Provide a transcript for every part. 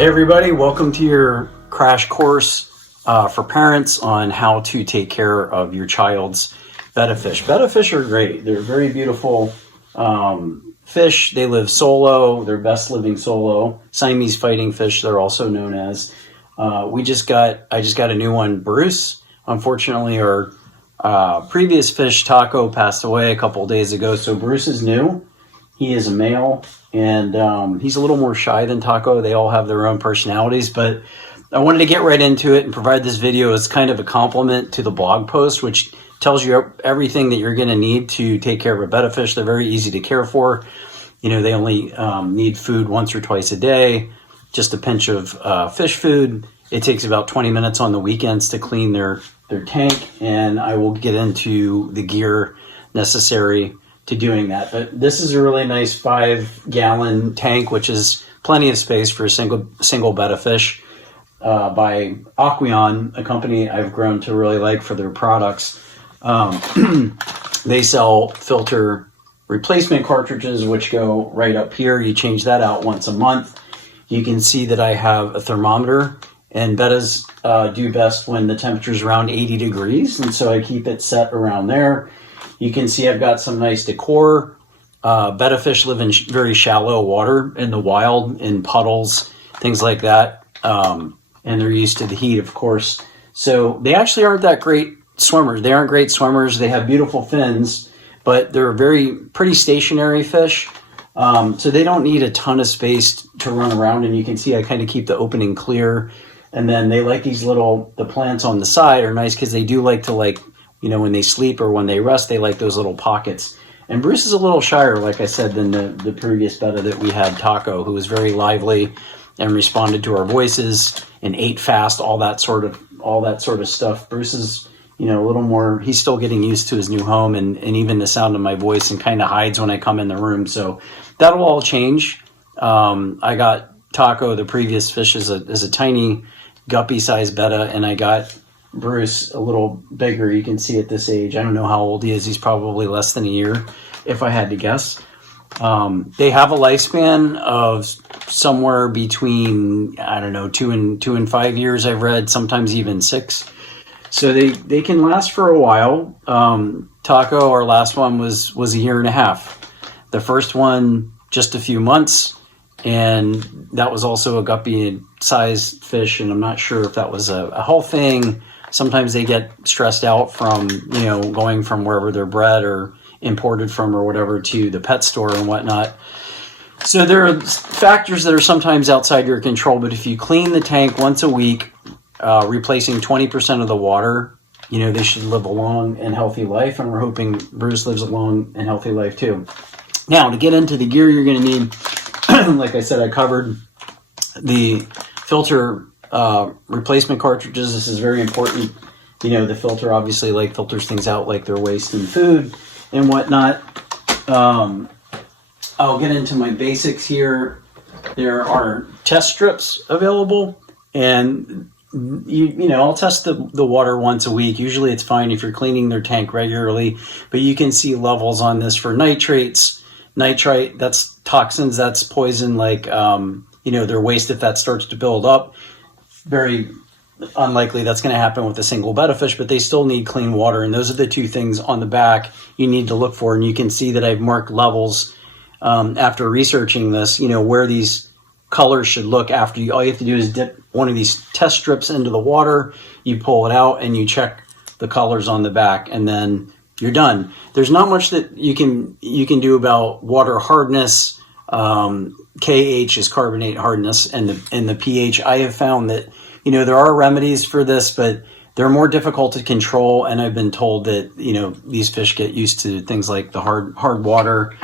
Hey everybody, welcome to your crash course for parents on how to take care of your child's betta fish. Betta fish are great. They're very beautiful fish. They live solo. They're best living solo. Siamese fighting fish, they're also known as. I just got a new one, Bruce. Unfortunately, our previous fish, Taco, passed away a couple of days ago, so Bruce is new. He is a male, and he's a little more shy than Taco. They all have their own personalities, but I wanted to get right into it and provide this video as kind of a compliment to the blog post, which tells you everything that you're going to need to take care of a betta fish. They're very easy to care for. You know, they only need food once or twice a day, just a pinch of fish food. It takes about 20 minutes on the weekends to clean their tank, and I will get into the gear necessary to doing that. But this is a really nice 5-gallon tank, which is plenty of space for a single betta fish by Accompanying, a company I've grown to really like for their products. They sell filter replacement cartridges, which go right up here. You change that out once a month. You can see that I have a thermometer, and bettas do best when the temperature is around 80 degrees, and so I keep it set around there. You can see I've got some nice decor. Betta fish live in very shallow water in the wild, in puddles, things like that. And they're used to the heat, of course. So they actually aren't that great swimmers. They aren't great swimmers. They have beautiful fins, but they're pretty stationary fish. So they don't need a ton of space to run around. And you can see I kind of keep the opening clear. And then they like the plants on the side are nice because they do like to when they sleep or when they rest, they like those little pockets. And Bruce is a little shyer, like I said, than the previous betta that we had, Taco, who was very lively and responded to our voices and ate fast, all that sort of stuff. Bruce is, a little more, he's still getting used to his new home and even the sound of my voice, and kind of hides when I come in the room. So that'll all change. I got Taco, the previous fish, as a tiny guppy-sized betta, and I got Bruce a little bigger. You can see at this age, I don't know how old he is. He's probably less than a year, if I had to guess. They have a lifespan of somewhere between, 2 and 5 years, I've read, sometimes even 6. So they can last for a while. Taco, our last one, was a year and a half. The first one, just a few months, and that was also a guppy-sized fish, and I'm not sure if that was a health thing. Sometimes they get stressed out from, going from wherever they're bred or imported from or whatever to the pet store and whatnot. So there are factors that are sometimes outside your control, but if you clean the tank once a week, replacing 20% of the water, they should live a long and healthy life, and we're hoping Bruce lives a long and healthy life too. Now, to get into the gear you're going to need, like I said, I covered the filter replacement cartridges. This is very important. The filter obviously filters things out like their waste and food and whatnot. I'll get into my basics here. There are test strips available, and I'll test the water once a week. Usually it's fine if you're cleaning their tank regularly, but you can see levels on this for nitrates. Nitrite, that's toxins, that's poison, their waste, if that starts to build up. Very unlikely that's going to happen with a single betta fish, but they still need clean water, and those are the two things on the back you need to look for. And you can see that I've marked levels after researching this, where these colors should look after you. All you have to do is dip one of these test strips into the water, you pull it out, and you check the colors on the back, and then you're done. There's not much that you can do about water hardness. KH is carbonate hardness, and the pH. I have found that there are remedies for this, but they're more difficult to control. And I've been told that these fish get used to things like the hard water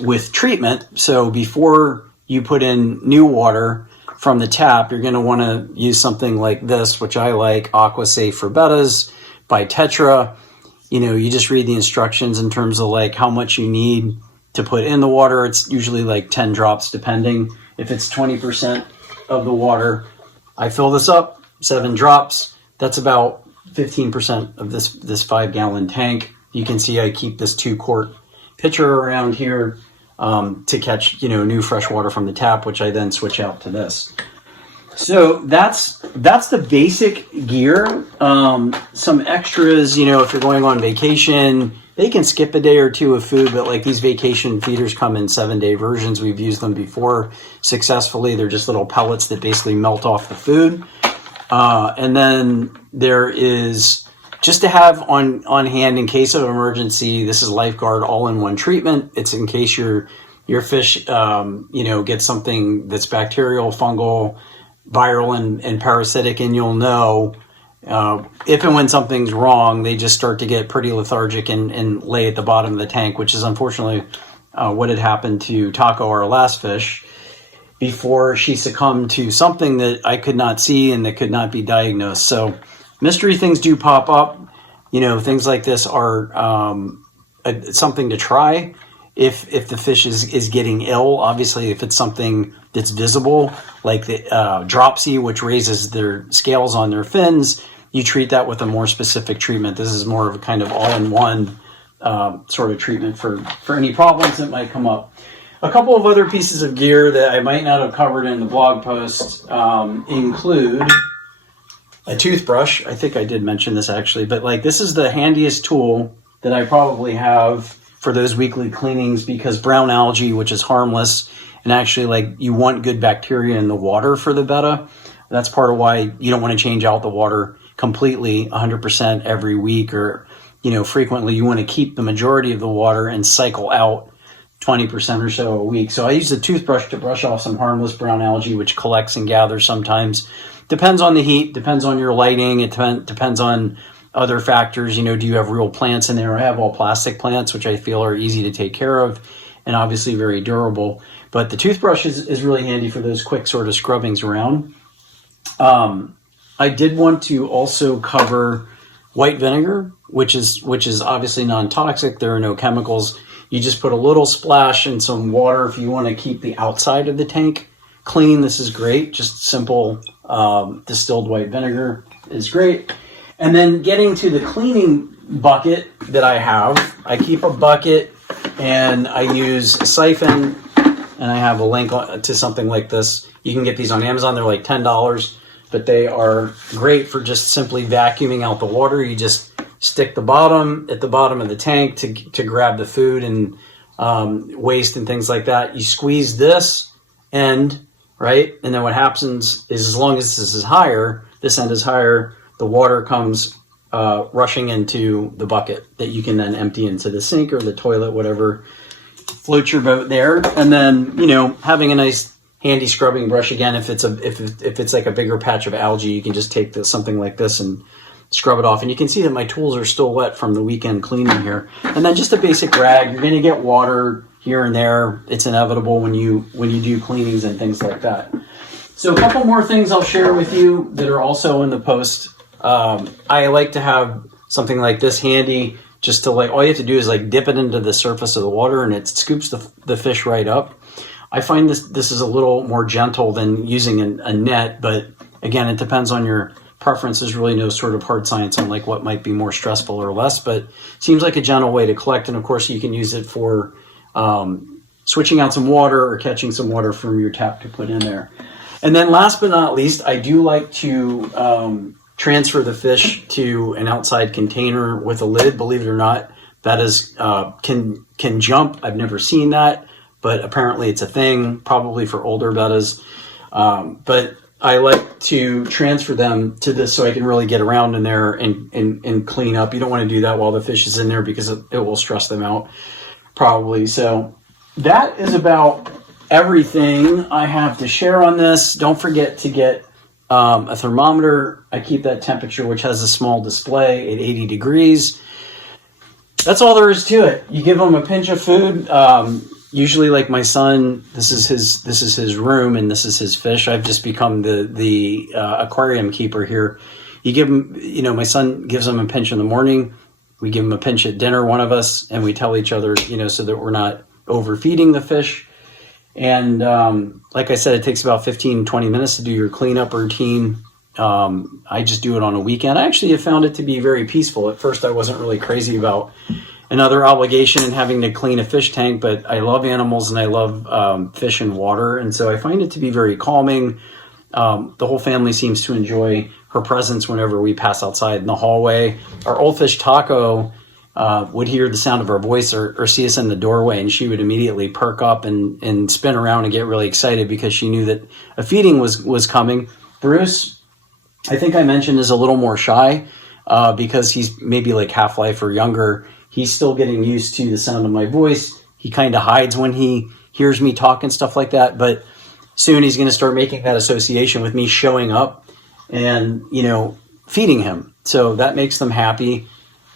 with treatment. So before you put in new water from the tap, you're going to want to use something like this, which I like, AquaSafe for bettas by Tetra. You just read the instructions in terms of how much you need to put in the water. It's usually 10 drops, depending. If it's 20% of the water, I fill this up, 7 drops. That's about 15% of this 5-gallon tank. You can see I keep this 2-quart pitcher around here to catch new fresh water from the tap, which I then switch out to this. So that's the basic gear. Some extras, if you're going on vacation, they can skip a day or two of food, but like these vacation feeders come in 7-day versions. We've used them before successfully. They're just little pellets that basically melt off the food. And then there is just to have on hand in case of emergency. This is Lifeguard all-in-one treatment. It's in case your fish, gets something that's bacterial, fungal, viral, and parasitic, and you'll know if and when something's wrong. They just start to get pretty lethargic and lay at the bottom of the tank, which is unfortunately what had happened to Taco, our last fish, before she succumbed to something that I could not see and that could not be diagnosed. So mystery things do pop up. Things like this are something to try if the fish is getting ill. Obviously, if it's something that's visible, like the dropsy, which raises their scales on their fins, you treat that with a more specific treatment. This is more of a kind of all-in-one sort of treatment for any problems that might come up. A couple of other pieces of gear that I might not have covered in the blog post include a toothbrush. I think I did mention this actually, but like this is the handiest tool that I probably have for those weekly cleanings, because brown algae, which is harmless, and actually like you want good bacteria in the water for the Betta. That's part of why you don't want to change out the water completely 100% every week, or frequently. You want to keep the majority of the water and cycle out 20% or so a week. So I use the toothbrush to brush off some harmless brown algae, which collects and gathers sometimes. Depends on the heat, depends on your lighting, it depends on other factors. Do you have real plants in there? I have all plastic plants, which I feel are easy to take care of and obviously very durable. But the toothbrush is really handy for those quick sort of scrubbings around. I did want to also cover white vinegar, which is obviously non-toxic. There are no chemicals. You just put a little splash in some water if you want to keep the outside of the tank clean. This is great. Just simple distilled white vinegar is great. And then getting to the cleaning bucket that I have, I keep a bucket and I use a siphon, and I have a link to something like this. You can get these on Amazon. They're like $10, but they are great for just simply vacuuming out the water. You just stick the bottom at the bottom of the tank to grab the food and waste and things like that. You squeeze this end, right? And then what happens is, as long as this end is higher, the water comes rushing into the bucket that you can then empty into the sink or the toilet, whatever floats your boat there. And then, having a nice handy scrubbing brush, again, if it's like a bigger patch of algae, you can just take something like this and scrub it off. And you can see that my tools are still wet from the weekend cleaning here. And then just a basic rag. You're going to get water here and there. It's inevitable when you do cleanings and things like that. So a couple more things I'll share with you that are also in the post. I like to have something like this handy, just to all you have to do is dip it into the surface of the water and it scoops the fish right up. I find this is a little more gentle than using a net, but again, it depends on your preference. There's really no sort of hard science on what might be more stressful or less, but it seems like a gentle way to collect. And of course, you can use it for switching out some water or catching some water from your tap to put in there. And then last but not least, I do like to transfer the fish to an outside container with a lid. Believe it or not, that is can jump. I've never seen that, but apparently it's a thing, probably for older bettas. But I like to transfer them to this so I can really get around in there and clean up. You don't want to do that while the fish is in there because it will stress them out, probably. So that is about everything I have to share on this. Don't forget to get a thermometer. I keep that temperature, which has a small display, at 80 degrees. That's all there is to it. You give them a pinch of food. Usually, like my son, this is his room and this is his fish. I've just become the aquarium keeper here. You give him, my son gives him a pinch in the morning. We give him a pinch at dinner, one of us, and we tell each other, so that we're not overfeeding the fish. And like I said, it takes about 15, 20 minutes to do your cleanup routine. I just do it on a weekend. I actually have found it to be very peaceful. At first, I wasn't really crazy about another obligation and having to clean a fish tank, but I love animals and I love fish and water. And so I find it to be very calming. The whole family seems to enjoy her presence whenever we pass outside in the hallway. Our old fish Taco would hear the sound of our voice or see us in the doorway, and she would immediately perk up and spin around and get really excited because she knew that a feeding was coming. Bruce, I think I mentioned, is a little more shy because he's maybe like half-life or younger. He's still getting used to the sound of my voice. He kind of hides when he hears me talk and stuff like that, but soon he's going to start making that association with me showing up and, feeding him. So that makes them happy.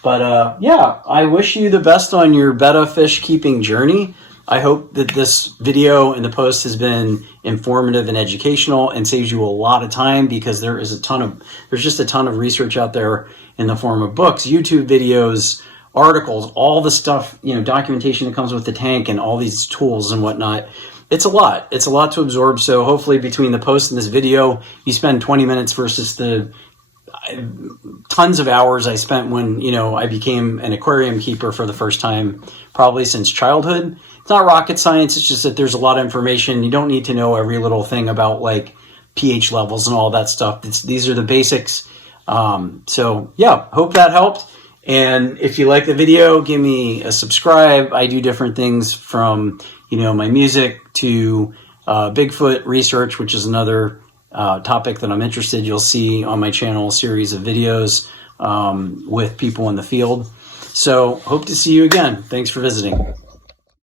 But yeah, I wish you the best on your betta fish keeping journey. I hope that this video and the post has been informative and educational and saves you a lot of time, because there's just a ton of research out there in the form of books, YouTube videos, articles, all the stuff, documentation that comes with the tank and all these tools and whatnot. It's a lot to absorb. So hopefully between the post and this video, you spend 20 minutes versus the tons of hours I spent when, I became an aquarium keeper for the first time, probably since childhood. It's not rocket science. It's just that there's a lot of information. You don't need to know every little thing about like pH levels and all that stuff. These are the basics. So yeah, hope that helped. And if you like the video, give me a subscribe. I do different things from, my music to Bigfoot research, which is another topic that I'm interested. You'll see on my channel a series of videos with people in the field. So hope to see you again. Thanks for visiting.